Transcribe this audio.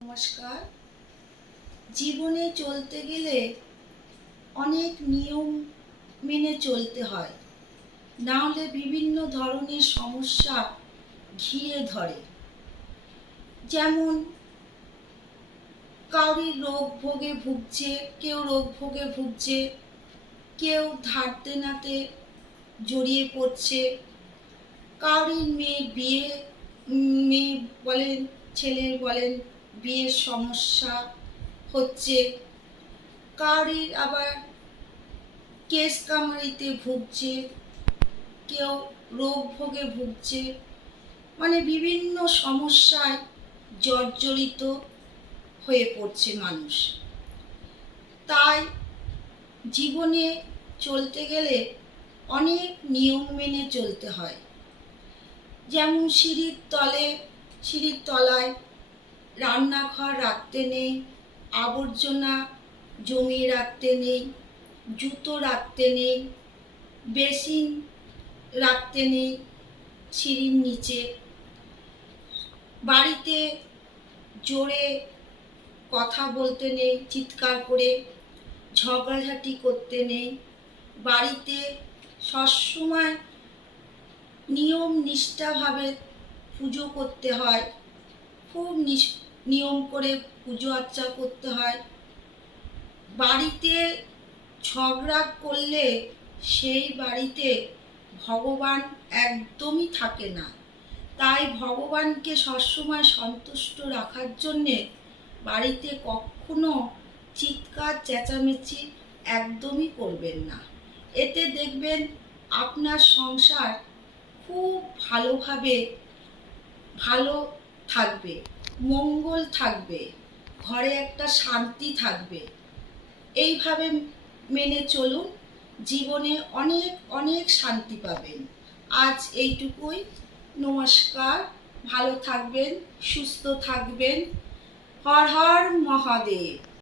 নমস্কার। জীবনে চলতে গেলে অনেক নিয়ম মেনে চলতে হয়, না হলে বিভিন্ন ধরনের সমস্যা ঘিরে ধরে। যেমন কাউরি রোগ ভোগে ভুগছে, কেউ ধার দেনাতে জড়িয়ে পড়ছে, কাউরি মেয়ে বলেন ছেলে বলেন বিয়ের সমস্যা হচ্ছে, কাউরির আবার কেস কামারিতে ভুগছে, কেউ রোগ ভোগে ভুগছে, মানে বিভিন্ন সমস্যায় জর্জরিত হয়ে পড়ছে মানুষ। তাই জীবনে চলতে গেলে অনেক নিয়ম মেনে চলতে হয়। যেমন সিঁড়ির তলায় রান্নাঘর রাখতে নেই, আবর্জনা জমিয়ে রাখতে নেই, জুতো রাখতে নেই, বেসিন রাখতে নেই সিঁড়ির নিচে, বাড়িতে জোরে কথা বলতে নেই, চিৎকার করে ঝগড়াঝাটি করতে নেই, বাড়িতে সবসময় নিয়ম নিষ্ঠাভাবে পুজো করতে হয়, খুব নিয়ম করে পুজো আর্চা করতে হয়। বাড়িতে ঝগড়া করলে সেই বাড়িতে ভগবান একদমই থাকে না। তাই ভগবানকে সবসময় সন্তুষ্ট রাখার জন্যে বাড়িতে কখনো চিৎকার চেঁচামেচি একদমই করবেন না। এতে দেখবেন আপনার সংসার খুব ভালো থাকবে, মঙ্গল থাকবে, ঘরে একটা শান্তি থাকবে। এইভাবে মেনে চলুন, জীবনে অনেক অনেক শান্তি পাবেন। আজ এইটুকুই। নমস্কার। ভালো থাকবেন, সুস্থ থাকবেন। হর হর মহাদেব।